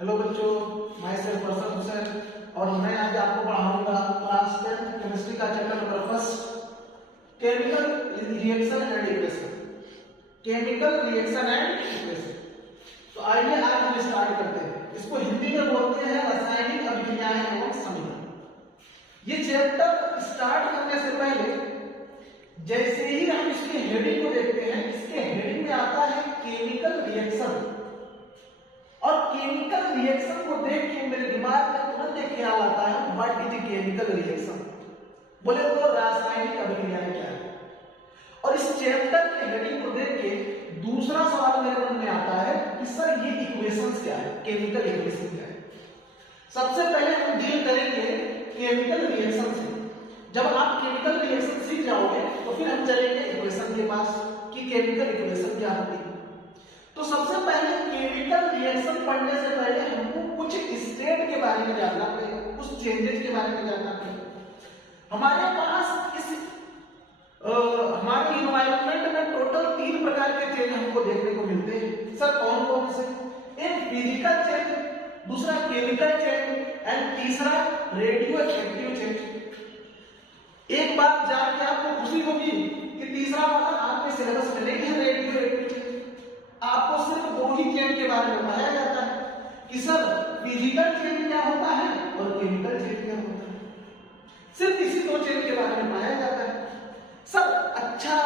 Hello बच्चों, मैं self person Hussain और मैं आज आपको पढ़ाऊंगा क्लास 10 केमिस्ट्री का chapter number first, chemical reaction and equation. Chemical reaction and equation. तो आइए आज हम स्टार्ट करते हैं। इसको हिंदी में बोलते हैं रासायनिक अभिक्रियाएं एवं समीकरण। ये चैप्टर स्टार्ट करने से पहले जैसे ही हम इसके हेडिंग को देखते हैं, इसके हेडिंग में आता है केमिकल रिएक्शन। और केमिकल रिएक्शन को देख के मेरे दिमाग में तुरंत एक ख्याल आता है, व्हाट इज केमिकल रिएक्शन? बोले तो रासायनिक अभिक्रियाएं क्या है। और इस चैप्टर के हेडिंग को देख के दूसरा सवाल मेरे मन में आता है कि सर ये इक्वेशंस क्या है, केमिकल इक्वेशन क्या है। सबसे पहले हम डील करेंगे केमिकल रिएक्शन से। जब आप केमिकल रिएक्शन सीख जाओगे तो फिर हम चलेंगे इक्वेशन के पास कि केमिकल इक्वेशन क्या होती है। तो सबसे पहले केमिकल रिएक्शन पढ़ने से पहले हमको कुछ स्टेट के बारे में जानना पड़ेगा, कुछ चेंजेस के बारे में जानना पड़ेगा। हमारे पास इस हमारे इन्वायरमेंट में टोटल 3 प्रकार के चेंज हमको देखने को मिलते हैं। सर कौन कौन से? एक फिजिकल चेंज, दूसरा केमिकल चेंज एंड तीसरा रेडियो एक्टिव चेंज। एक बात जान के आपको खुशी होगी कि तीसरा वाला आपके सिलेबस में नहीं है, रेडियो एक्टिव चेंज। आपको सिर्फ 2 ही चेंज के बारे में पढ़ाया जाता है कि सर फिजिकल चेंज क्या होता है और केमिकल चेंज क्या होता है। सिर्फ इसी 2 चेंज के बारे में पढ़ाया जाता है। सर अच्छा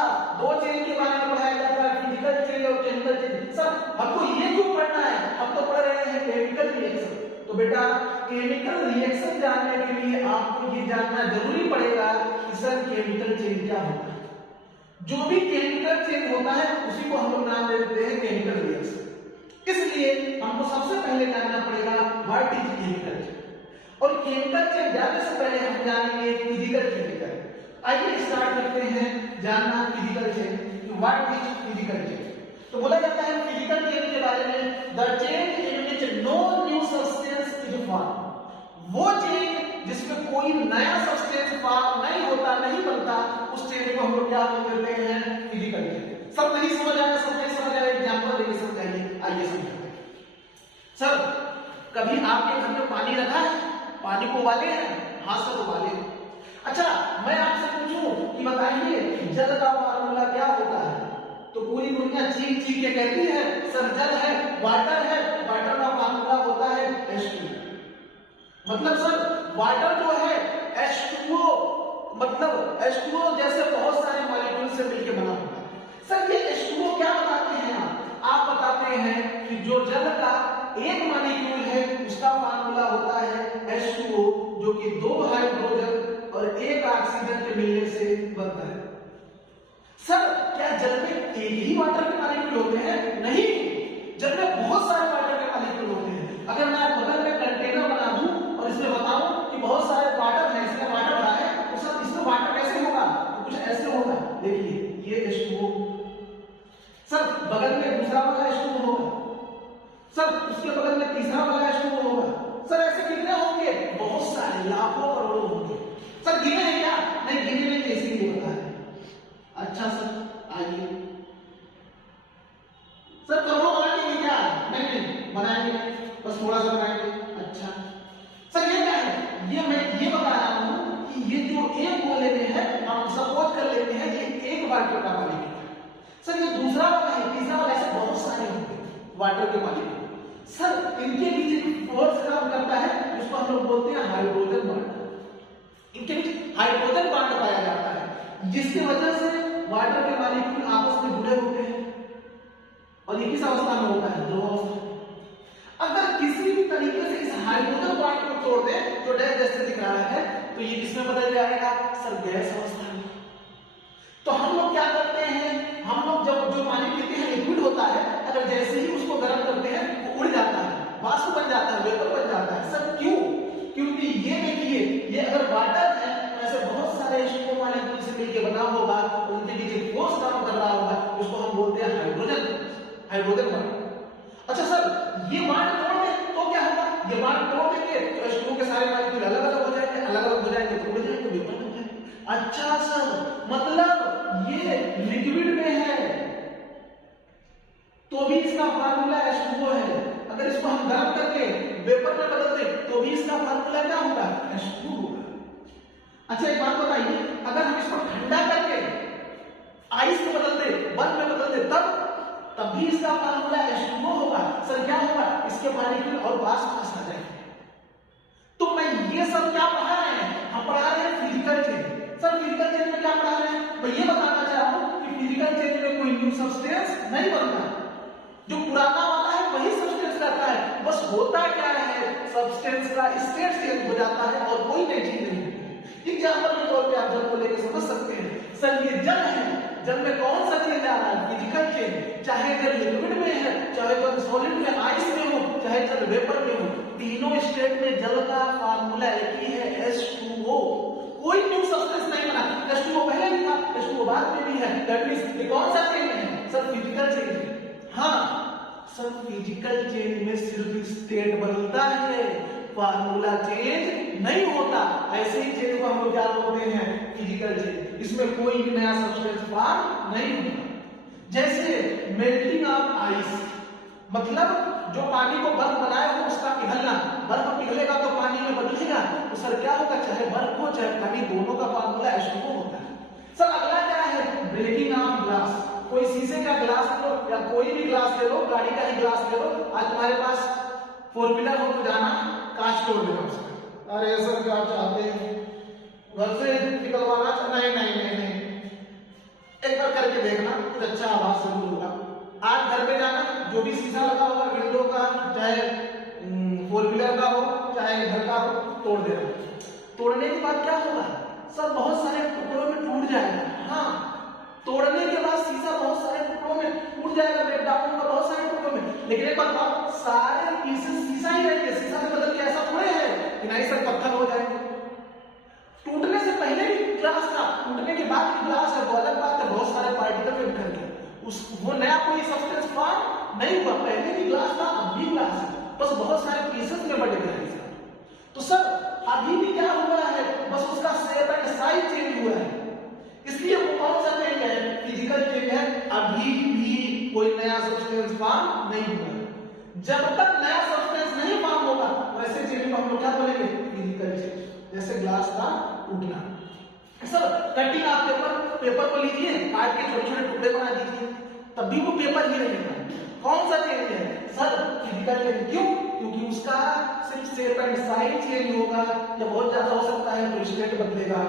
2 चेंज के बारे में पढ़ाया जाता है, फिजिकल चेंज और केमिकल चेंज। सर हमको ये क्यों पढ़ना है? हम तो पढ़ रहे हैं केमिकल रिएक्शन। तो बेटा केमिकल रिएक्शन जानने के लिए आपको ये जानना जरूरी पड़ेगा कि सर केमिकल चेंज क्या होता है। जो भी केमिकल चेंज होता है उसी को हम लोग नाम दे देते हैं केमिकल रिएक्शन। इसलिए हमको सबसे पहले जानना पड़ेगा व्हाट इज केमिकल चेंज। और केमिकल चेंज जानने से पहले हम जानेंगे फिजिकल चेंज क्या है। आइए स्टार्ट करते हैं जानना physical change, what is physical change. तो बोला जाता है फिजिकल चेंज के बारे में, the change in which no new substance is form. वो चेंज जिसमें कोई नया सब्सटेंस फॉर्म नहीं होता, नहीं बनता, उस चेंज को हम लोग क्या बोलते हैं? Physical change. सब नहीं समझ आया, सब नहीं समझ आया, एग्जांपल देके समझाइए। आइए समझाते हैं। सर कभी आपके घर में पानी रखा है, पानी को उबाले हैं? हाँ सर उबाले हैं। अच्छा मैं आपसे पूछूं कि बताइए जल का फार्मूला क्या होता है? तो पूरी दुनिया चीख चीख के कहती है सर जल है, वाटर है, वाटर का फार्मूला होता है H2। मतलब सर वाटर जो है H2O, मतलब H2O जैसे बहुत सारे मॉलिक्यूल से मिलकर बना होता है। सर ये H2O क्या बताते हैं आप बताते हैं कि जो जल का एक मॉलिक्यूल है उसका फार्मूला होता है H2O, जो कि 2 हाइड्रोजन और 1 ऑक्सीजन के मिलने से बनता है। सर क्या जल में एक ही वाटर के मॉलिक्यूल होते हैं? नहीं, जल में बहुत सारे वाटर के मॉलिक्यूल होते हैं। अगर मैं बगल में कंटेनर बना दूं और इसमें बताऊं कि बहुत सारे वाटर हैं, इसमें वाटर भरा है, तो सर इसमें वाटर कैसे होगा? तो कुछ ऐसे होगा। देखिए ये H2O, सर बगल में दूसरा वाला H2O होगा, सर उसके बगल में तीसरा वाला H2O होगा। सर ऐसे कितने होंगे? बहुत सारे, लाखों करोड़ों होंगे। सर गिने हैं क्या? नहीं गिने नहीं, इसीलिए बता रहे। अच्छा सर आइए, सर करोड़ों बनाएंगे क्या? नहीं बनाएंगे नहीं, बस थोड़ा सा बनाएंगे। अच्छा सर ये क्या है? ये मैं ये बता रहा हूं कि ये जो एक बोले में है, हम सपोज कर लेते हैं ये 1 वाटर का मॉलिक्यूल है। सर ये दूसरा वाला है, तीसरा वाला, ऐसे बहुत सारे होंगे वाटर के मॉलिक्यूल। सर इनके बीच फोर्स काम करता है, उसको हम लोग बोलते हैं हाइड्रोजन बॉन्ड। इनके बीच हाइड्रोजन बॉन्ड पाया जाता है, जिसकी वजह से वाटर के मॉलिक्यूल आपस में जुड़े होते हैं और ये किस अवस्था में होता है? ध्रुव अवस्था। अगर किसी भी तरीके से इस हाइड्रोजन बॉन्ड को तोड़ दे, जो डैश जैसे दिख रहा है, तो ये किसमें बदल जाएगा? सर गैस अवस्था में। तो हम लोग क्या करते हैं? हम लोग जब जो पानी पीते हैं लिक्विड होता है, अगर जैसे ही उसको गर्म करते हैं वो उड़ जाता है, वाष्प बन जाता है, वेपर बन जाता है। सर क्यों? क्योंकि ये देखिए ये अगर वाटर है तो ऐसे बहुत सारे H2O मॉलिक्यूल से मिलकर बना होगा, उनके बीच फोर्स काम कर रहा होगा, उसको हम बोलते हैं हाइड्रोजन बॉन्ड। अच्छा सर ये बॉन्ड तोड़ दे तो क्या होगा? ये बॉन्ड तोड़ देंगे तो H2O के सारे मॉलिक्यूल अलग अलग हो जाएंगे, अलग अलग हो जाएंगे तो उड़ जाएंगे, वेपर हो जाएंगे। अच्छा सर मतलब ये लिक्विड में है तो भी इसका फार्मूला H2O है। अगर इसको हम गर्म करके वेपर में बदल दे तो भी इसका फार्मूला क्या होगा, H2 होगा। अच्छा एक बात बताइए, अगर हम इसको ठंडा करके आइस में बदल दे, बर्फ में बदल दे, तब भी इसका फार्मूला H2O होगा। सर क्या होगा, इसके मॉलिक्यूल और वाष्प फंस आ जाएंगे। तो मैं ये सब क्या पढ़ा रहे हैं, हम पढ़ा रहे हैं physical change. Sir physical change में क्या पढ़ा रहे हैं, मैं ये बताना चाह रहा हूं कि फिजिकल चेंज में कोई न्यू सब्सटेंस नहीं बनता, जो पुराना वाला है वही सब्सटेंस रहता है। बस होता क्या है, सब्सटेंस का स्टेट चेंज हो जाता है और कोई नई चीज नहीं होती। एग्जांपल के तौर पे आप जल को लेकर समझ सकते हैं, सर ये जल है, जल में कौन सा चेंज आ रहा है, फिजिकल चेंज। चाहे जल लिक्विड में है, चाहे जल सॉलिड में आइस में हो, चाहे जल वेपर में हो, तीनों स्टेट में जल का फार्मूला एक ही है, H2O। कोई न्यू सब्सटेंस नहीं बना, H2O पहले भी था, H2O बाद में भी है। दैट मींस ये कौन सा चेंज है, सर फिजिकल चेंज। हाँ सर फिजिकल चेंज में सिर्फ स्टेट बदलता है, फार्मूला चेंज नहीं होता। ऐसे ही चेंज को हम लोग क्या बोलते हैं, फिजिकल चेंज। इसमें कोई भी नया सब्सटेंस फॉर्म नहीं होता। जैसे मेल्टिंग ऑफ आइस, मतलब जो पानी को बर्फ बनाया हो उसका पिघलना, बर्फ पिघलेगा तो पानी में बदलेगा, तो सर क्या होगा, चाहे बर्फ हो चाहे पानी, दोनों का फार्मूला H2O होता है। सर अगला क्या है, ब्रेकिंग ऑफ ग्लास। कोई शीशे का ग्लास लो या कोई भी ग्लास ले लो, गाड़ी का ही ग्लास ले लो, आज तुम्हारे पास 4 व्हीलर हो तो जाना कांच तोड़ देना उसका। अरे सर क्या चाहते हैं, घर से निकलवाना, नहीं नहीं नहीं नहीं, एक बार करके देखना, कुछ अच्छा आवाज जरूर होगा। आज घर पे जाना, जो भी शीशा लगा होगा विंडो का, चाहे 4 व्हीलर का हो चाहे घर का हो, तोड़ देना। तोड़ने के बाद क्या होगा, सर बहुत सारे टुकड़ों में टूट जाएगा। हाँ, तोड़ने के बाद शीशा बहुत सारे टुकड़ों में टूट जाएगा, ब्रेक डाउन होगा बहुत सारे टुकड़ों में। लेकिन एक बात बताओ, सारे पीसेस शीशा ही रहेंगे, शीशा से बदल के ऐसा थोड़े है कि नहीं सर पत्थर हो जाएंगे। टूटने से पहले भी ग्लास था, टूटने के बाद भी ग्लास है, वो अलग बात है, बहुत सारे पार्टिकल में बिखर गए, वो नया कोई सब्सटेंस फॉर्म नहीं हुआ। पहले भी ग्लास था, अब भी ग्लास है, बस बहुत सारे पीसेस में बटे गए। तो सर अभी भी क्या हुआ है, बस उसका शेप एंड साइज चेंज हुआ है, इसलिए वो कौन सा चेंज है, फिजिकल चेंज है। अभी भी कोई नया सब्सटेंस फॉर्म नहीं हुआ है। जब तक नया सब्सटेंस नहीं फॉर्म होगा वैसे चेंज को हम लोग क्या बोलेंगे, फिजिकल चेंज। जैसे ग्लास का टूटना। सर कटिंग आप पेपर को लीजिए, काट के छोटे छोटे टुकड़े बना दीजिए, तब भी वो पेपर ही रहेगा। कौन सा चेंज है, सर फिजिकल चेंज। क्यों, क्योंकि उसका सिर्फ शेप एंड साइज चेंज होगा, या बहुत ज्यादा हो सकता है तो स्टेट बदलेगा।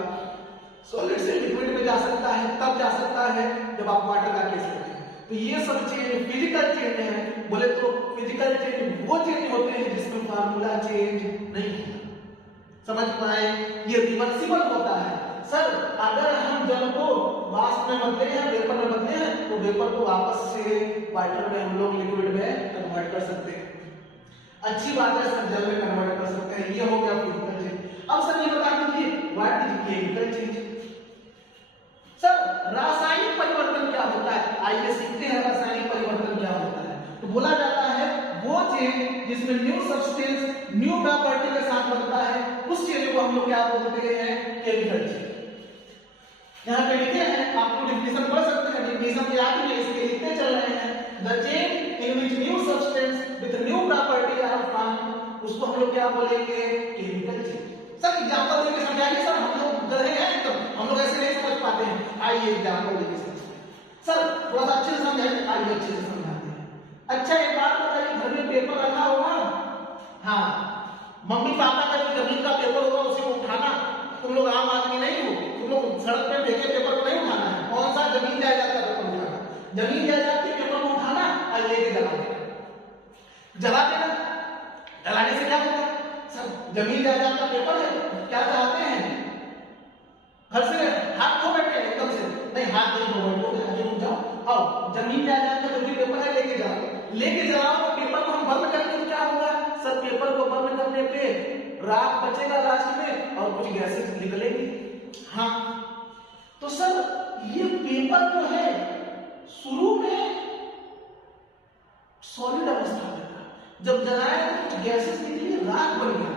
सॉलिड से लिक्विड में जा सकता है, तब जा सकता है जब आप वाटर का केस लेते हैं। तो ये सब चेंज फिजिकल चेंज है। बोले तो फिजिकल चेंज वो चेंज होते हैं जिसमें फार्मूला चेंज नहीं होता। समझ पाए, ये रिवर्सिबल होता है। सर अगर हम जल को वाष्प में बदले हैं, वेपर में बदले हैं, तो वेपर को वापस से वाटर में हम लोग लिक्विड में कन्वर्ट कर सकते हैं। अच्छी बात है सर, जल में कन्वर्ट कर सकते हैं। ये हो गया फिजिकल चेंज। अब सर ये बता दीजिए what is chemical change. Sir रासायनिक परिवर्तन क्या होता है, आइए सीखते हैं रासायनिक परिवर्तन क्या होता है। तो बोला जाता है वो चेंज जिसमें न्यू सब्सटेंस न्यू प्रॉपर्टी के साथ बनता है, उस चेंज को हम लोग क्या बोलते हैं, केमिकल चेंज। यहाँ पे लिखे हैं, आपको डिफिनेशन पढ़ सकते हैं, डिफिनेशन याद नहीं है इसके लिखते चल रहे हैं। The change in which new substance with new property are formed, उसको हम लोग क्या बोलेंगे, केमिकल चेंज। सर एग्जांपल देके समझाइए, सर हम लोग गधे हैं तो हम लोग ऐसे नहीं समझ पाते हैं। आइए एग्जांपल देके समझाइए। सर थोड़ा सा अच्छे से समझाइए, आइए अच्छे से समझाते हैं। अच्छा एक बात बताइए, घर में पेपर रखा होगा, हाँ मम्मी पापा का जो जमीन का पेपर होगा उसे उठाना, तुम लोग आम आदमी नहीं हो, तुम लोग सड़क पे फेंके पेपर को नहीं उठाना है। कौन सा, जमीन जायदाद का पेपर उठाना, जमीन जायदाद के पेपर को उठाना और लेके जला देना। जला देना, जलाने से क्या होगा, सर जमीन जायदाद का पेपर है, क्या चाहते हैं, घर से हाथ धो बैठे एकदम से, नहीं हाथ नहीं धो बैठो, रुक जाओ, आओ जमीन जायदाद का जो भी पेपर है लेके जाओ, लेके जाओ। तो पेपर को हम बर्न करेंगे तो क्या होगा, सर पेपर को बर्न करने पे राख बचेगा लास्ट में और कुछ गैसेस निकलेंगी। हाँ तो सर ये पेपर जो है शुरू में सॉलिड अवस्था में था, जब जलाया तो कुछ गैसेस निकली, राख बन गया।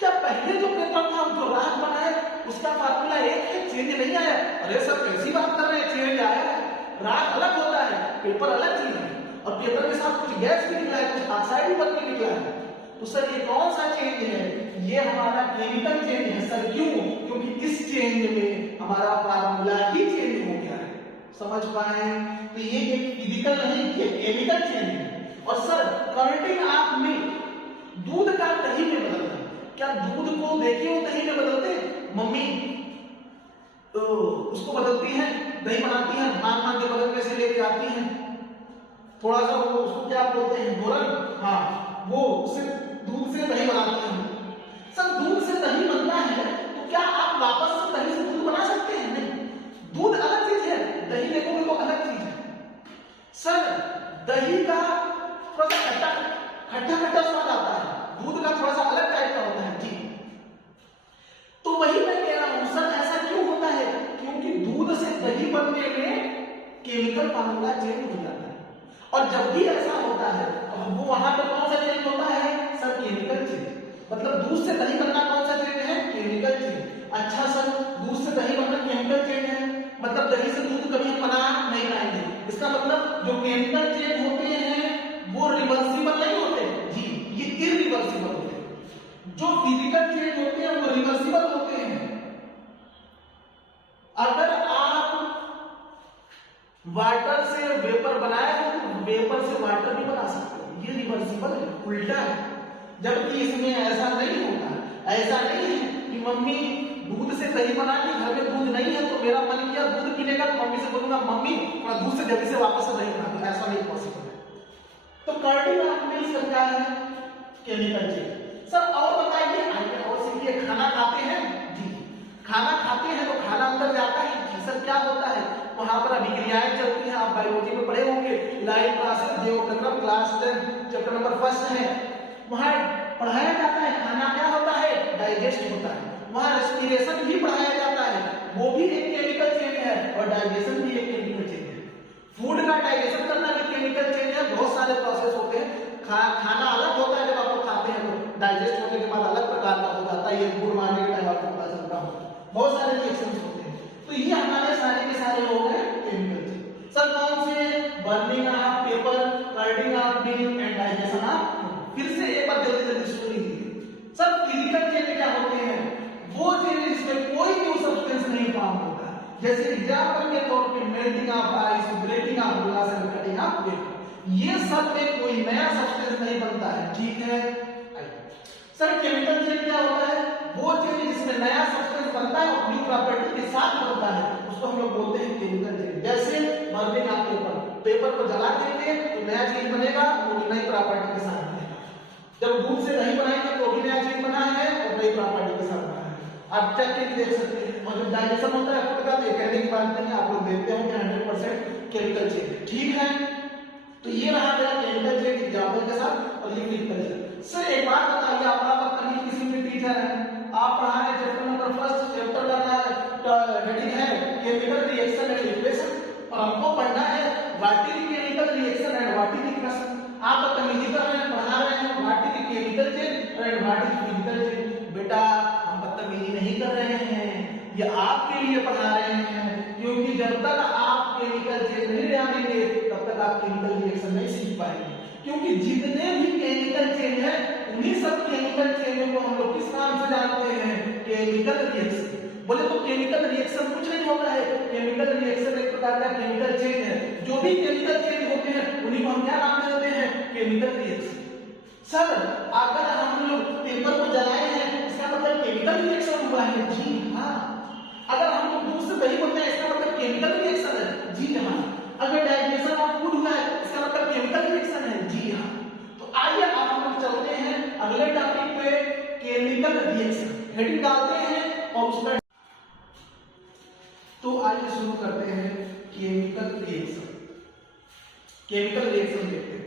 क्या पहले जो पेपर था जो राख बना है उसका फार्मूला एक है, चेंज नहीं आया? अरे सर कैसी बात कर रहे हैं, चेंज आया है। राख अलग होता है, पेपर अलग चीज है, और पेपर के साथ कुछ गैस भी निकला है, कुछ ऑक्साइड डाई ऊपर क्यों निकला है? तो सर ये कौन सा चेंज है? ये हमारा केमिकल चेंज है सर। क्यों? क्योंकि इस चेंज में हमारा फार्मूला ही चेंज हो गया है। समझ पाए? तो ये एक फिजिकल नहीं, ये केमिकल चेंज है। और सर कर्डिंग ऑफ मिल्क, दूध का दही में बदलना। क्या दूध को देखिए दही में बदलते? मम्मी तो उसको बदलती है, दही बनाती है, मां के बगल में से लेके आती है, थोड़ा सा वो उसको क्या बोलते हैं, घोरन, हाँ, वो सिर्फ दूध से दही बनाती है। सर दूध से दही बनता है तो क्या आप वापस से दही से दूध बना सकते हैं? नहीं, दूध अलग चीज है, दही देखोगे तो अलग चीज है। सर दही का थोड़ा सा खट्टा स्वाद आता है, दूध का थोड़ा सा अलग टाइप का होता है जी। तो वही मैं कह रहा हूं सर, ऐसा क्यों होता है? क्योंकि दूध से दही बनने में केमिकल फार्मूला चेंज हो जाता है। और जब भी ऐसा होता है तो वो वहां पर कौन सा चेंज होता है? Sir chemical change. मतलब दूध से दही बनना कौन सा चेंज है? Chemical change. अच्छा सर, दूध से दही बनना केमिकल चेंज है, मतलब दही से दूध कभी हम बना नहीं पाएंगे। इसका मतलब जो केमिकल चेंज होते हैं वो रिवर्सिबल नहीं होते जी, ये इरिवर्सिबल होते हैं। जो फिजिकल चेंज होते हैं वो रिवर्सिबल होते हैं। अगर आप वाटर से वेपर बनाए तो वेपर से वाटर भी बना सकते हो, ये रिवर्सिबल है, उल्टा है। जबकि इसमें ऐसा नहीं होता। ऐसा नहीं है कि मम्मी दूध से दही बना दी, घर में दूध नहीं है तो मेरा मन किया दूध पीने का, तो मम्मी से बोलूंगा मम्मी थोड़ा दूध से जल्दी से वापस से दही बना दो, ऐसा नहीं पॉसिबल है। तो कर्डिंग ऑफ मिल्क क्या है? Chemical change. सर और बताइए, आइए और सीखिए। खाना खाते हैं जी, खाना खाते हैं तो खाना अंदर जाता है जी। सर क्या होता है? वहां पर अभिक्रियाएं चलती हैं, आप बायोलॉजी में पढ़े होंगे, लाइव क्लासेस देवक्रम क्लास 10 चैप्टर नंबर 1 है, वहां पढ़ाया जाता है खाना क्या होता है, डाइजेस्ट होता है। वहां रेस्पिरेशन भी पढ़ाया जाता है, वो भी एक केमिकल चेंज है, और डाइजेशन भी एक केमिकल चेंज है। फूड का डाइजेशन करना भी केमिकल चेंज है। बहुत सारे प्रोसेस होते हैं। खाना अलग होता है, जब आप लोग खाते हैं तो डाइजेस्ट होने के बाद अलग प्रकार का हो जाता है, ये गुड़ मारने के टाइम आपको पता चलता हो, बहुत सारे रिएक्शंस होते हैं। तो ये हमारे सारे के सारे हो गए केमिकल चेंज। सर कौन से? Burning of paper, curdling of milk and digestion of. फिर से एक बार जल्दी जल्दी सुन लीजिए। सर फिजिकल चेंज क्या होते हैं? वो चेंज जिसमें कोई न्यू सब्सटेंस नहीं फॉर्म होता, जैसे एग्जांपल के तौर पे melting of ice, breaking of glass and cutting of paper. ये सब में कोई नया सब्सटेंस नहीं बनता है, ठीक है। सर केमिकल चेंज क्या होता है? वो चेंज जिसमें नया सब्सटेंस बनता है और न्यू प्रॉपर्टी के साथ बनता है, उसको हम लोग बोलते हैं केमिकल चेंज। जैसे बर्निंग ऑफ पेपर, पेपर को जला देंगे तो नया चीज बनेगा, वो नई प्रॉपर्टी के साथ बनेगा। जब दूध से दही बनाएंगे तो भी नया चीज बना है और नई प्रॉपर्टी के साथ बना है। आप चेक करके देख सकते हैं। और जब डाइजेशन होता है फूड का, तो कहने की बात नहीं, आप लोग देखते हो कि 100% केमिकल चेंज, ठीक है। तो ये रहा मेरा केमिकल चेंज एग्जांपल के साथ, और ये फिजिकल चेंज। सर एक बात बताइए, आप कहीं किसी भी टीचर है, आप पढ़ा रहे चैप्टर नंबर 1, चैप्टर का हेडिंग है केमिकल रिएक्शन एंड रिप्लेशन, और हमको पढ़ना है what is chemical reaction and what is रिप्लेशन। आप बदतमीजी कर रहे हैं, पढ़ा रहे हैं what is chemical change and what is physical change. बेटा हम बदतमीजी नहीं कर रहे हैं, ये आपके लिए पढ़ा रहे हैं, क्योंकि जब तक आप केमिकल चेंज नहीं जानेंगे तब तक आप केमिकल रिएक्शन नहीं सीख पाएंगे। क्योंकि जितने भी केमिकल चेंज है उन्हीं सब केमिकल चेंज को हम लोग किस नाम से जानते हैं? Chemical reaction. बोले तो केमिकल रिएक्शन कुछ नहीं होता है, केमिकल रिएक्शन एक प्रकार का केमिकल चेंज है। जो भी केमिकल चेंज होते हैं उन्हीं को हम क्या नाम देते हैं? Chemical reaction. सर अगर हम लोग पेपर को जलाए हैं इसका मतलब केमिकल रिएक्शन हुआ है, जी हाँ। अगर हम लोग दूध से दही बनते हैं इसका मतलब केमिकल रिएक्शन है, जी हाँ। अगर डाइजेशन ऑफ फूड हुआ है इसका मतलब केमिकल रिएक्शन है, जी हाँ। तो आइए अब हम लोग चलते हैं अगले टॉपिक पे, केमिकल रिएक्शन। हेडिंग डालते हैं और उसमें तो आइए शुरू करते हैं केमिकल रिएक्शन। केमिकल रिएक्शन देखते हैं।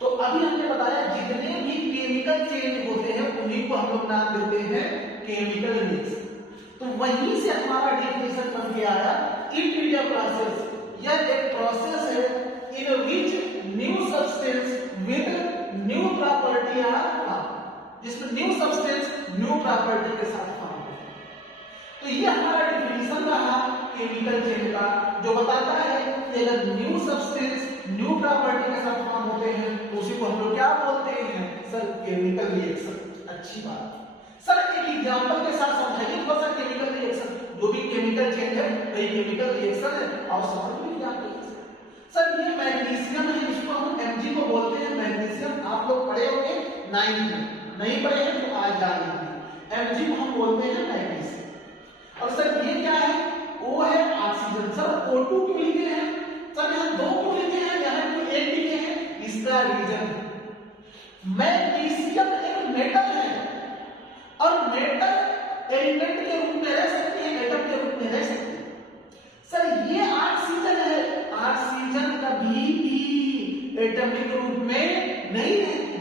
तो अभी हमने बताया जितने भी केमिकल चेंज होते हैं उन्हीं को हम लोग नाम देते हैं केमिकल रिएक्शन। तो वहीं से हमारा डेफिनेशन बन के आया, इट इज अ प्रोसेस, यह एक प्रोसेस है in which new substance with new property are form, जिसमें न्यू सब्सटेंस न्यू प्रॉपर्टी के साथ फॉर्म होता है। तो ये हमारा डेफिनेशन रहा केमिकल चेंज का, जो बताता है कि अगर न्यू सब्सटेंस न्यू प्रॉपर्टी के साथ फॉर्म होते हैं तो उसी को हम लोग क्या बोलते रिएक्शन। अच्छी बात सर, एक एग्जांपल के साथ समझाइए थोड़ा सा केमिकल रिएक्शन, जो भी केमिकल चेंज है वही केमिकल रिएक्शन है, और समझ में क्या सर ये मैग्नीशियम है, इसको हम Mg को बोलते हैं मैग्नीशियम। आप लोग पढ़े होंगे 9th में, नहीं पढ़े हैं तो आज जान लीजिए। Mg को हम बोलते हैं मैग्नीशियम। और सर ये क्या है, O है ऑक्सीजन। सर O2 क्यों लिखे हैं सर, यहाँ 2 क्यों लिखे हैं, यहाँ क्यों 1 लिखे हैं, इसका रीजन मैग्नीशियम एक मेटल है और मेटल एलिमेंट के रूप में रह सकते हैं, एटम के रूप में रह सकते हैं। सर ये ऑक्सीजन है, ऑक्सीजन कभी भी एटॉमिक रूप में नहीं रहती।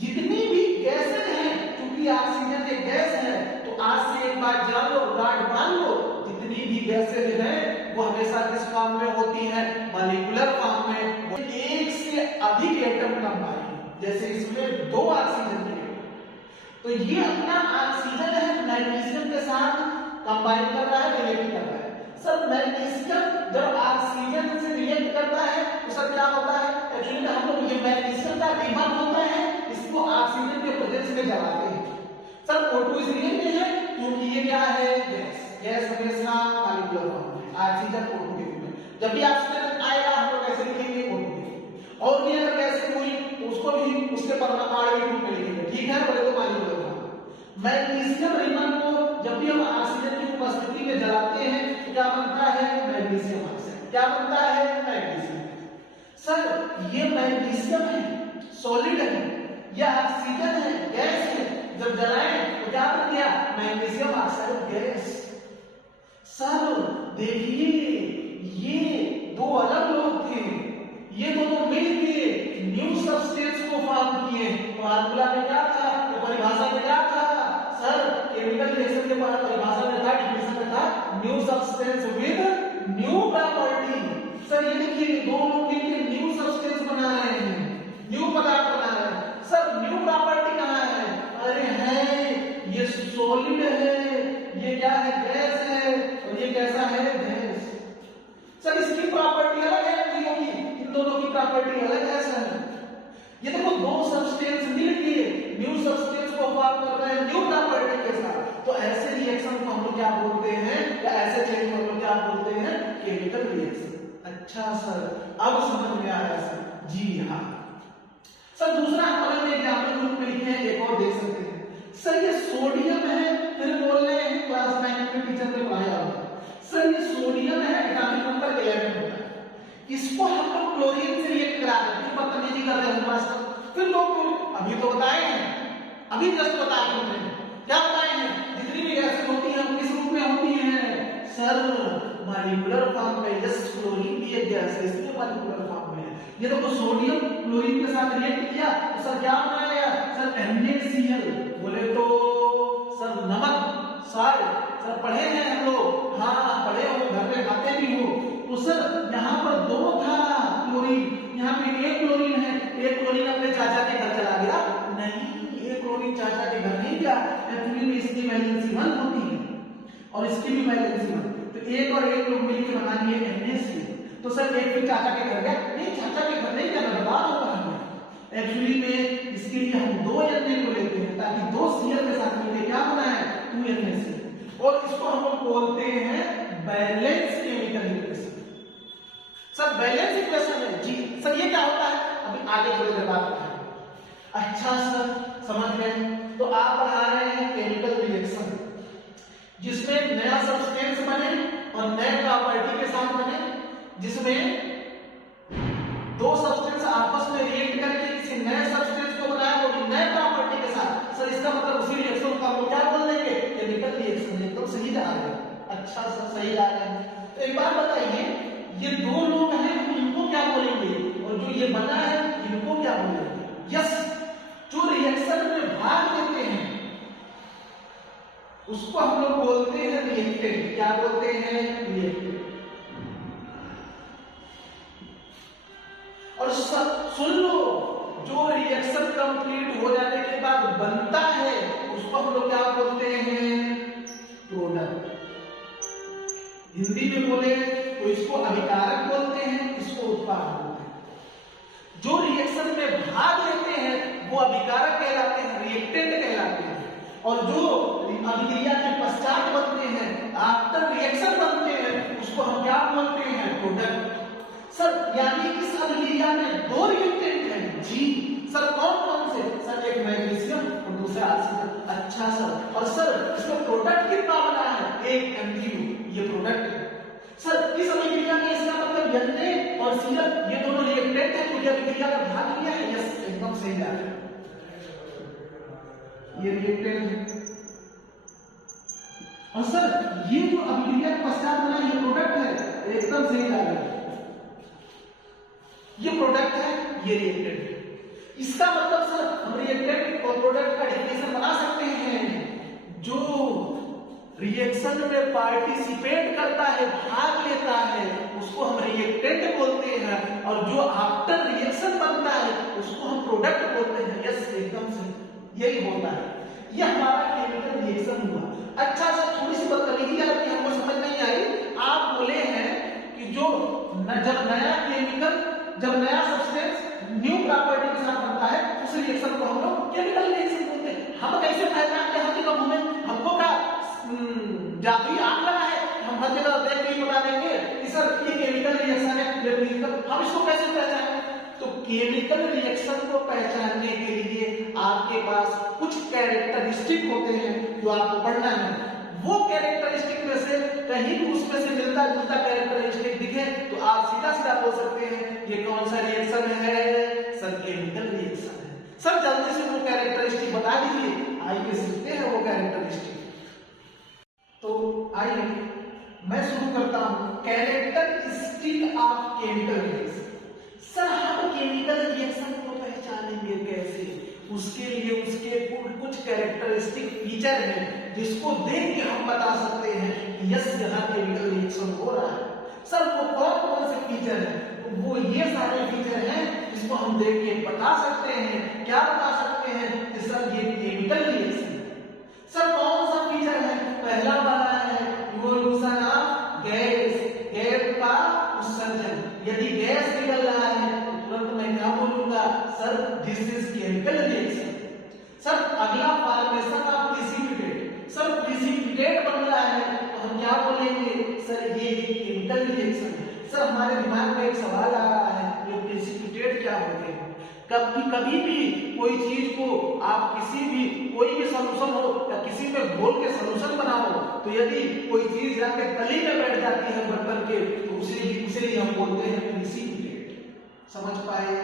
जितनी भी गैसें हैं, क्योंकि ऑक्सीजन एक गैस है, तो आज से एक बात जान लो, गार्ड मान लो, जितनी भी गैसें हैं वो हमेशा किस फॉर्म में होती हैं, मॉलिक्यूलर फॉर्म में। एक से अधिक एटम कंबाइन, जैसे इसमें 2 ऑक्सीजन के, तो ये अपना ऑक्सीजन है मैग्नीशियम के साथ कंबाइन कर रहा है, रिएक्ट कर रहा है। सर मैग्नीशियम जब ऑक्सीजन से रिएक्ट करता है तो सर क्या होता है, एक्चुअली हम लोग ये मैग्नीशियम का रिबन होता है, इसको ऑक्सीजन के प्रेजेंस में जलाते हैं। सर O2 इसलिए भी है क्योंकि ये क्या है, गैस। गैस हमेशा मॉलिक्यूलर फॉर्म में, ऑक्सीजन O2 के रूप में। जब भी ऑक्सीजन आएगा हम लोग कैसे लिखेंगे, O2। और भी अगर गैसें हुई तो उसको भी उसके परमाणु रूप में लिखेंगे, ठीक है, बोले तो मॉलिक्यूलर फॉर्म। मैग्नीशियम रिबन को जब भी हम ऑक्सीजन की उपस्थिति में जलाते हैं क्या बनता है, मैग्नीशियम ऑक्साइड। क्या बनता है, मैग्नीशियम। सर ये मैग्नीशियम है, सॉलिड है, या ऑक्सीजन है, गैस है, जब जलाएं तो क्या बन गया, मैग्नीशियम ऑक्साइड गैस। सर देखिए ये 2 अलग लोग थे, ये दोनों मिलके न्यू सब्सटेंस को फॉर्म किए। फार्मूला में क्या था, परिभाषा में क्या था सर, केमिकल रिएक्शन के बाद परिभाषा में था, डिफिनेशन में था, new substance with new property. Sir ये देखिए 2 लोग मिलकर न्यू सब्सटेंस बना रहे हैं, न्यू पदार्थ बना रहे हैं। सर न्यू प्रॉपर्टी कहां है, अरे है ये सॉलिड है, ये क्या है, गैस है, और ये कैसा है, गैस। सर इसकी प्रॉपर्टी अलग है, इन दोनों की प्रॉपर्टी अलग है। सर ये देखो 2 सब्सटेंस मिलके न्यू सब्सटेंस को फॉर्म कर रहे हैं न्यू प्रॉपर्टी के साथ, तो ऐसे रिएक्शन को हम लोग क्या बोलते हैं, या ऐसे चेंज को हम लोग क्या बोलते हैं, केमिकल रिएक्शन। अच्छा सर अब समझ में आ रहा है सर, जी हाँ। सर दूसरा हम एग्जांपल के रूप में लिखे हैं, एक और देख सकते हैं। सर ये सोडियम है, फिर बोल रहे हैं क्लास 9 में टीचर ने पढ़ाया होगा। सर ये सोडियम है, एटॉमिक नंबर 11 होता है, इसको हम लोग क्लोरीन से रिएक्ट करा देते हैं, बदतमीजी कर रहे हैं मास्टर। फिर लोग अभी तो बताए हैं, अभी जस्ट बताए हैं, क्या बताए हैं, जितनी भी गैसें होती हैं किस रूप में होती हैं, सर मॉलिक्यूलर फॉर्म में। यस क्लोरीन भी एक गैस है, इसलिए मॉलिक्यूलर फॉर्म में है। ये देखो सोडियम क्लोरीन के साथ रिएक्ट किया तो सर क्या बनाया, सर NaCl। बोले तो सर नमक, सॉल्ट। सर पढ़े हैं हम लोग, हाँ पढ़े हो, घर में खाते भी हो। तो सर यहाँ पर 2 था क्लोरीन, यहाँ पे 1 क्लोरीन है, 1 क्लोरीन अपने चाचा के घर चला गया, नहीं 1 क्लोरीन चाचा के घर नहीं गया, एक्चुअली में इसकी वैलेंसी 1 होती है और इसकी भी वैलेंसी 1, तो 1 और 1 लोग मिलकर बना लिए NaCl। तो सर एक भी चाचा के घर गया, नहीं चाचा के घर नहीं गया, मैं बता रहा हूँ। एक्चुअली में इसके लिए हम 2 Na को लेते हैं ताकि 2 Cl के साथ मिलकर क्या बनाए, 2 NaCl, और इसको हम लोग बोलते हैं balance chemical equation. Sir balance equation है जी। सर ये क्या होता है, अभी आगे थोड़ी देर बाद बताएंगे। अच्छा सर समझ गए, तो आप पढ़ा रहे हैं केमिकल रिएक्शन जिसमें नया सब्सटेंस बने और नए प्रॉपर्टी के साथ बने, जिसमें 2 सब्सटेंस आपस में रिएक्ट करके किसी नए सब्सटेंस को बनाया, वो भी नए प्रॉपर्टी के साथ। सर इसका मतलब उसी रिएक्शन को हम क्या बोल देंगे, केमिकल रिएक्शन। एकदम सही जा रहे हैं, अच्छा सर सही जा रहे हैं। तो एक बात बताइए, ये 2 लोग हैं, इनको क्या बोलेंगे, और जो ये बना है इनको क्या बोलेंगे। यस जो रिएक्शन में भाग लेते हैं उसको हम लोग बोलते हैं रिएक्टेंट। क्या बोलते हैं, रिएक्टेंट। और सुन लो, जो रिएक्शन कंप्लीट हो जाने के बाद बनता है उसको हम लोग क्या बोलते हैं, प्रोडक्ट। हिंदी में बोले तो इसको अभिकारक बोलते हैं, इसको उत्पाद बोलते हैं। जो रिएक्शन में भाग लेते हैं वो अभिकारक कहलाते हैं, रिएक्टेंट और जो अभिक्रिया के पश्चात बनते हैं, आफ्टर रिएक्शन बनते हैं, उसको हम क्या बोलते हैं? प्रोडक्ट। सर यानी इस अभिक्रिया में दो रिएक्टेंट हैं जी। सर कौन कौन से? सर एक मैग्नीशियम और दूसरा ऑक्सीजन। अच्छा सर, और सर इसमें प्रोडक्ट कितना बना है? एक MgO, ये प्रोडक्ट है। सर इस अभिक्रिया में इसका मतलब Na और Cl ये दोनों रिएक्टेंट हैं, तो ये अभिक्रिया का भाग लिया है। यस, एकदम सही बात है, ये रिएक्टेंट है। और सर ये जो अभिक्रिया के पश्चात बना ये प्रोडक्ट है, एकदम सही जा रहा है, ये प्रोडक्ट है, ये रिएक्टेंट है। इसका मतलब सर हम रिएक्टेंट और प्रोडक्ट का डेफिनेशन बना सकते हैं। जो रिएक्शन में पार्टिसिपेट करता है, भाग लेता है, उसको हम रिएक्टेंट बोलते हैं, और जो आफ्टर रिएक्शन बनता है उसको हम प्रोडक्ट बोलते हैं। यस, एकदम सही, यही होता है। ये हमारा केमिकल रिएक्शन हुआ। अच्छा सर थोड़ी सी बदतमीजी आपकी हमको समझ नहीं आई। आप बोले हैं कि जो जब नया सब्सटेंस न्यू प्रॉपर्टी के साथ बनता है उस रिएक्शन को हम लोग केमिकल रिएक्शन बोलते हैं। हम कैसे पहचानते हैं कि कब हमें हमको क्या जादुई आंख लगा है? हम हर जगह देख के बता देंगे कि सर ये केमिकल रिएक्शन है, ये फिजिकल, हम इसको कैसे पहचानें? तो केमिकल रिएक्शन को पहचानने के लिए आपके पास कुछ कैरेक्टरिस्टिक होते हैं जो आपको पढ़ना है। वो कैरेक्टरिस्टिक में से कहीं भी उसमें से मिलता जुलता कैरेक्टरिस्टिक दिखे तो आप सीधा सीधा बोल सकते हैं ये कौन सा रिएक्शन है? सर केमिकल रिएक्शन है। सर जल्दी से वो कैरेक्टरिस्टिक बता दीजिए, आइए सीखते हैं वो कैरेक्टरिस्टिक। तो आइए मैं शुरू करता हूं, characteristic of chemical reaction. Sir हम केमिकल रिएक्शन को पहचानेंगे कैसे? उसके लिए उसके कुछ कैरेक्टरिस्टिक फीचर हैं जिसको देख के हम बता सकते हैं कि यस यहाँ केमिकल रिएक्शन हो रहा है। सर वो कौन कौन से फीचर हैं? वो ये सारे फीचर हैं जिसको हम देख के बता सकते हैं। क्या बता सकते हैं कि सर ये केमिकल रिएक्शन है। सर कौन सा फीचर है? पहला वाला है इवोल्यूशन ऑफ गैस, गैस का उत्सर्जन। यदि गैस निकल रहा है तो तुरंत मैं क्या बोलूंगा? Sir this is chemical reaction. Sir अगला formation of precipitate. Sir precipitate बन रहा है तो हम क्या बोलेंगे? सर ये केमिकल रिएक्शन है। सर हमारे दिमाग में एक सवाल आ रहा है, ये प्रिसिपिटेट क्या होते हैं? कभी भी कोई चीज को आप कोई भी सॉल्यूशन हो या किसी में घोल के सॉल्यूशन बनाओ तो यदि कोई चीज जाके तली में बैठ जाती है बर्तन के तो उसे ही हम बोलते हैं प्रिसिपिटेट। समझ पाए?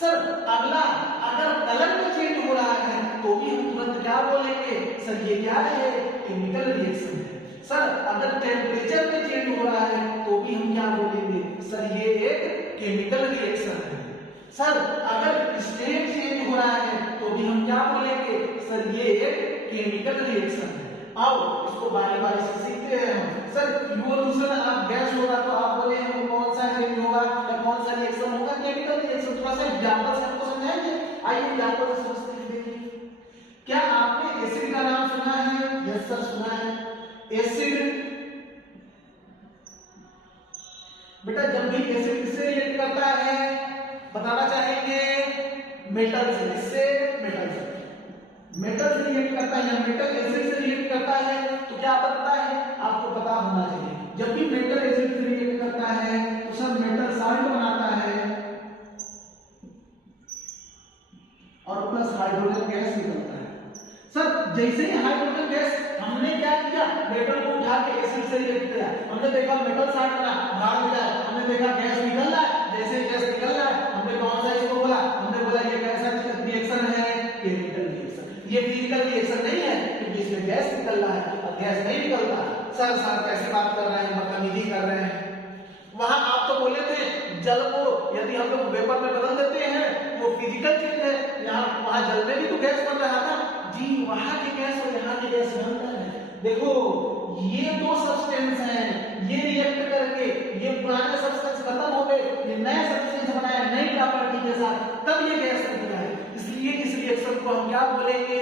सर अगला, अगर कलर में चेंज हो रहा है तो भी हम तुरंत क्या बोलेंगे? सर ये क्या है? केमिकल रिएक्शन है। सर अगर टेम्परेचर में चेंज हो रहा है तो भी हम क्या बोलेंगे? सर ये एक केमिकल रिएक्शन है। सर अगर स्टेट चेंज हो रहा है तो भी हम क्या बोलेंगे? सर ये एक केमिकल रिएक्शन है। आओ इसको बारी बारी से सीखते हैं। सर इवोल्यूशन ऑफ गैस होगा तो आप बोले हैं कौन सा चेंज होगा या कौन सा रिएक्शन होगा? Chemical reaction. थोड़ा सा एग्जांपल से आपको समझाएंगे, आइए एग्जांपल से समझते हैं। देखिए, क्या आपने एसिड का नाम सुना है? यस सर सुना है। एसिड बेटा जब भी एसिड किससे रिएक्ट करता है बताना चाहेंगे? मेटल से। इससे मेटल से रिएक्ट करता है या मेटल एसिड से रिएक्ट करता है तो क्या बनता है? आपको पता होना चाहिए। जब भी मेटल एसिड से रिएक्ट करता है तो सर मेटल साल्ट बनाता है और प्लस हाइड्रोजन गैस निकलता है। सर जैसे ही हाइड्रोजन गैस हमने क्या किया? मेटल को उठा के एसिड से रिएक्ट किया, हमने देखा मेटल साल्ट बना, बाहर हो जाए, हमने देखा गैस निकल रहा है। जैसे गैस निकल रहा है हमने कौन सा इसको बोला? हमने बोला ये कैसा रिएक्शन है? Chemical reaction. ये फिजिकल रिएक्शन नहीं है क्योंकि इसमें गैस निकल रहा है और गैस नहीं निकलता। सर कैसे बात कर रहे हैं? बदतमीजी कर रहे हैं। वहां आप तो बोले थे जल को यदि हम लोग वेपर में बदल देते हैं वो फिजिकल चेंज है। यहाँ वहां जल में भी तो गैस बन रहा था जी, वहां की गैस और यहाँ की गैस में अंतर है। देखो ये दो सब्सटेंस हैं, ये रिएक्ट करके ये पुराने सब्सटेंस खत्म हो गए, ये नया सब्सटेंस बनाया नई प्रॉपर्टी के साथ, तब ये गैस निकला है। इसलिए इस रिएक्शन को हम क्या बोलेंगे?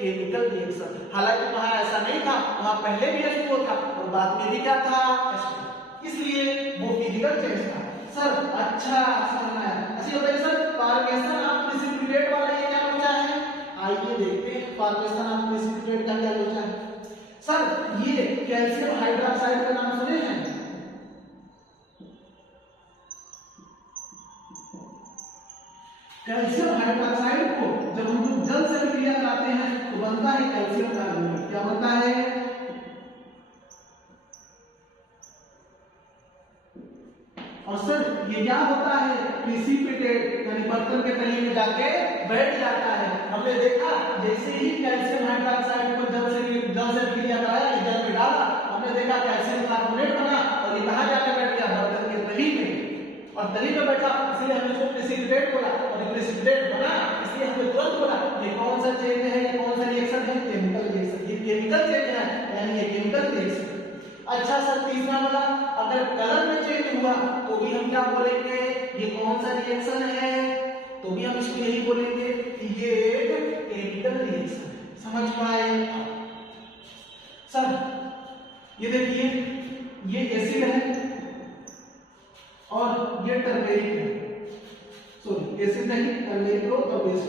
Chemical reaction. हालांकि वहां ऐसा नहीं था, वहां पहले भी H2O था और बाद में भी क्या था? H2O। इसलिए वो फिजिकल चेंज था। सर अच्छा समझना है। अच्छा बताइए सर फॉर्मेशन ऑफ प्रिसिपिटेट वाला ये क्या पूछा है? आइए देखते हैं फॉर्मेशन ऑफ प्रेसिपिटेट का क्या होता है? सर ये कैल्शियम हाइड्रोक्साइड का नाम सुने हैं? कैल्शियम हाइड्रोक्साइड को जब हम लोग जल से क्रिया कराते हैं तो बनता है कैल्शियम कार्बोनेट। क्या बनता है? और सर ये क्या होता है? प्रेसिपिटेट यानी बर्तन के तली में जाके बैठ जाता है। हमने देखा जैसे ही कैल्शियम हाइड्रोक्साइड को जल से क्रिया कराया, जल में डाला, हमने देखा कैल्शियम कार्बोनेट बना और ये कहां जाके बैठ गया? बर्तन के तली में। और तली में बैठा इसलिए हमने इसको प्रेसिपिटेट बोला, और प्रेसिपिटेट बना इसलिए हमने तुरंत बोला ये कौन सा चेंज है, ये कौन सा रिएक्शन है? Chemical reaction. ये केमिकल चेंज है यानी ये केमिकल रिएक्शन। अच्छा सर तीसरा वाला, अगर कलर में चेंज हुआ तो भी हम क्या बोलेंगे? ये कौन सा रिएक्शन है? तो भी हम इसको यही बोलेंगे कि ये एक केमिकल रिएक्शन है। समझ पाए? सर ये देखिए ये एसिड है और ये टर्मेरिक है। सॉरी एसिड नहीं, टर्मेरिक और बेस।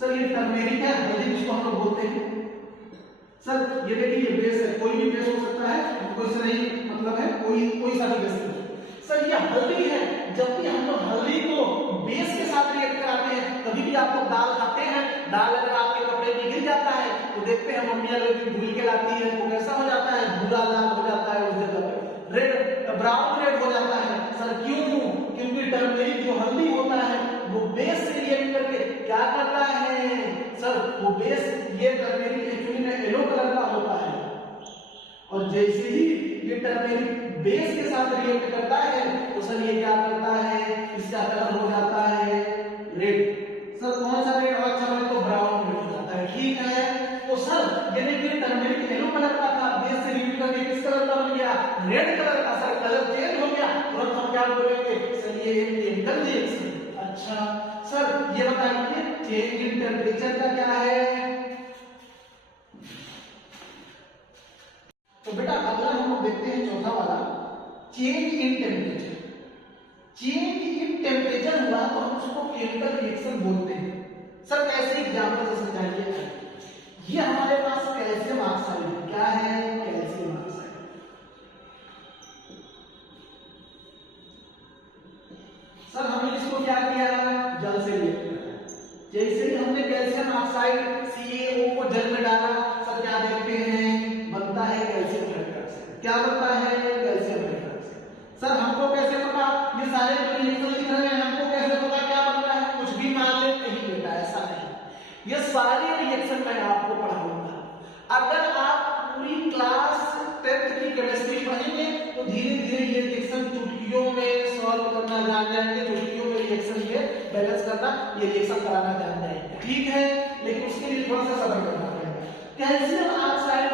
सर ये टर्मेरिक है, हल्दी जिसको हम लोग बोलते हैं। सर ये देखिए ये बेस है, कोई भी बेस हो सकता है, कोई से नहीं मतलब है, कोई सा भी बेस है। सर ये हल्दी है, जब भी हम लोग हल्दी को बेस के साथ रिएक्ट कराते हैं, कभी भी आप लोग दाल खाते हैं, दाल अगर आपके कपड़े में गिर जाता है तो देखते हैं मम्मी अगर धुल के लाती है तो कैसा हो जाता है? भूरा लाल हो जाता है, उस जगह पे रेड ब्राउन रेड हो जाता है। सर क्यों? क्योंकि टर्मेरिक जो हल्दी होता है वो बेस से रिएक्ट करके क्या करता है? सर वो बेस, ये टर्मेरिक एक्चुअली में येलो कलर का होता है, और जैसे ही ये टर्मेरिक बेस के साथ रिएक्ट करता है तो सर ये क्या करता है? इसका कलर हो जाता है रेड। सर कौन सा रेड? अच्छा बोले तो ब्राउन रेड हो जाता है। ठीक है, तो सर ये देखिए टर्मेरिक येलो कलर का था, बेस से रिएक्ट करके किस कलर का बन गया? रेड कलर का। सर कलर चेंज हो गया, तुरंत हम क्या बोलेंगे? सर ये केमिकल रिएक्शन। अच्छा सर ये बताइए चेंज इन टेम्परेचर का क्या है? तो बेटा अगला हम लोग देखते हैं चौथा वाला, change in temperature. Change in temperature हुआ तो हम उसको केमिकल रिएक्शन बोलते हैं। सर कैसे एग्जांपल से समझाइए? ये हमारे पास कैल्शियम ऑक्साइड है। क्या है? Calcium oxide. सर हमने इसको क्या किया? जल से रिएक्ट किया। जैसे ही हमने कैल्शियम ऑक्साइड CaO को जल में डाला, सर क्या देखते हैं? बनता है कैल्शियम हाइड्रोक्साइड। क्या बनता है? Calcium hydroxide. सर हमको कैसे पता? ये सारे जो रिएक्शन दिख रहे हैं हमको कैसे पता क्या बनता है? कुछ भी मान ले नहीं बेटा, ऐसा नहीं। ये सारे रिएक्शन मैं आपको पढ़ाऊंगा। अगर आप पूरी क्लास 10th की केमिस्ट्री पढ़ेंगे तो धीरे धीरे ये रिएक्शन चुटकियों में सॉल्व करना जान जाएंगे, चुटकियों में रिएक्शन ये बैलेंस करना, ये रिएक्शन कराना जान जाएंगे। ठीक है, लेकिन उसके लिए थोड़ा सा सब्र करना पड़ेगा। कैल्शियम ऑक्साइड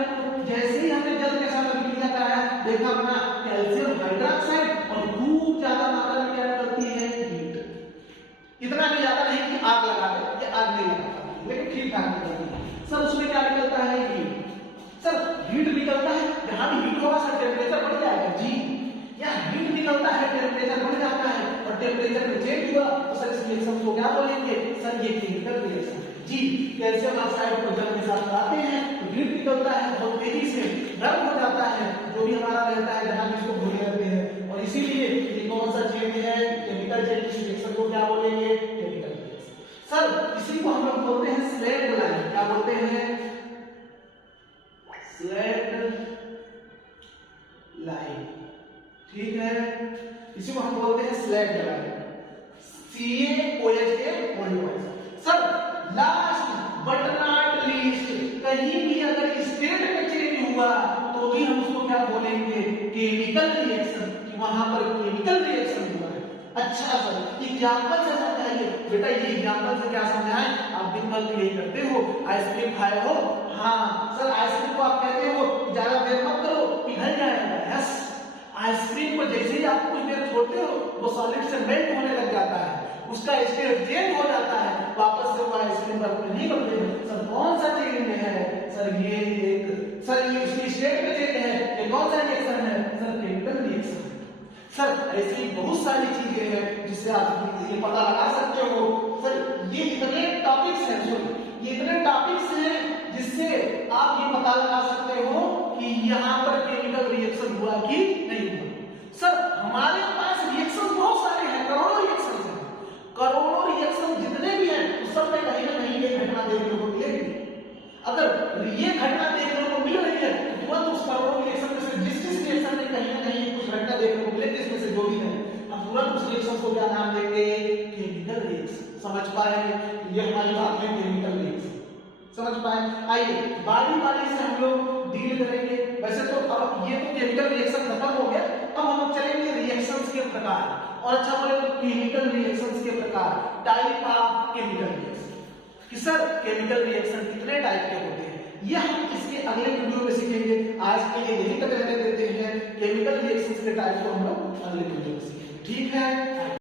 जैसे ही हमने जल के साथ अभिक्रिया कराया, देखा अपना कैल्शियम हाइड्रोक्साइड और खूब ज्यादा मात्रा में क्या करती है? हीट। इतना भी ज्यादा नहीं कि आग लगा दे, ये आग नहीं लगाती, लेकिन ठीक ठाक निकलती है। सर उसमें क्या निकलता है? हीट। सर हीट निकलता है, जहां भी हीट होगा सर टेम्परेचर बढ़ जाएगा। जी यहाँ हीट निकलता है, टेम्परेचर बढ़ जाता है, और टेम्परेचर में चेंज हुआ तो सर इस रिएक्शन को क्या बोलेंगे? सर ये केमिकल रिएक्शन। जी कैल्शियम ऑक्साइड को जल के साथ मिलाते हैं तो हीट निकलता है, बहुत तेजी से गर्म हो जाता है, जो भी हमारा रहता है जहां भी इसको भूले रहते हैं, और इसीलिए ये कौन सा चेंज है? Chemical change. इस रिएक्शन को क्या बोलेंगे? Chemical reaction. सर इसी को हम लोग बोलते हैं स्लेट लाइन। क्या बोलते हैं? Slaked lime. ठीक है, इसी को हम बोलते हैं slaked lime. CaOH। Sir last but not least, कहीं भी अगर स्टेट में चेंज हुआ तो भी हम उसको क्या बोलेंगे? केमिकल रिएक्शन, कि वहां पर केमिकल रिएक्शन हुआ है। अच्छा सर एग्जांपल से समझाइए। बेटा ये एग्जांपल से क्या समझाएं? आप दिन भर तो यही करते हो, आइसक्रीम खाए हो। हाँ सर आइसक्रीम को आप कहते हो ज्यादा देर मत करो, पिघल जाएगा। यस, आइसक्रीम को जैसे ही आप कुछ देर छोड़ते हो वो सॉलिड से मेल्ट होने लग जाता है, उसका स्टेट चेंज हो जाता है, वापस से वो आइसक्रीम बर्फ में नहीं बनते। सर कौन सा चेंज है? सर ये एक, सर ये उसकी स्टेट में चेंज है। ये कौन सा रिएक्शन है? Sir chemical reaction. सर ऐसी बहुत सारी चीजें हैं जिससे आप ये पता लगा सकते हो। सर ये इतने टॉपिक्स हैं, सॉरी ये इतने टॉपिक्स हैं जिससे आप ये पता लगा सकते हो कि यहाँ पर केमिकल रिएक्शन हुआ कि नहीं हुआ। सर हमारे पास रिएक्शन बहुत सारे हैं, करोड़ों रिएक्शन हैं, करोड़ों रिएक्शन जितने भी हैं उस सब में कहीं ना कहीं ये घटना देखने को मिलेगी। अगर ये घटना देखने को मिल रही है तो तुरंत उस करोड़ों रिएक्शन में से जिस रिएक्शन में कहीं ना कहीं कुछ घटना देखने को मिलेगी, इसमें से जो भी है हम तुरंत उस रिएक्शन को क्या नाम देंगे, केमिकल रिएक्शन। समझ पाए? ये हमारी बात है केमिकल रिएक्शन, समझ पाए? आइए बारी बारी से हम लोग डील करेंगे। वैसे तो अब ये तो केमिकल रिएक्शन खत्म हो गया, अब हम चलेंगे रिएक्शंस के प्रकार। और अच्छा बोले तो केमिकल रिएक्शंस के प्रकार, टाइप ऑफ केमिकल रिएक्शन, कि सर केमिकल रिएक्शन कितने टाइप के होते हैं, ये हम इसके अगले वीडियो में सीखेंगे। आज के लिए यही तक रहने देते हैं, केमिकल रिएक्शंस के टाइप को हम लोग अगले वीडियो में सीखेंगे। ठीक है।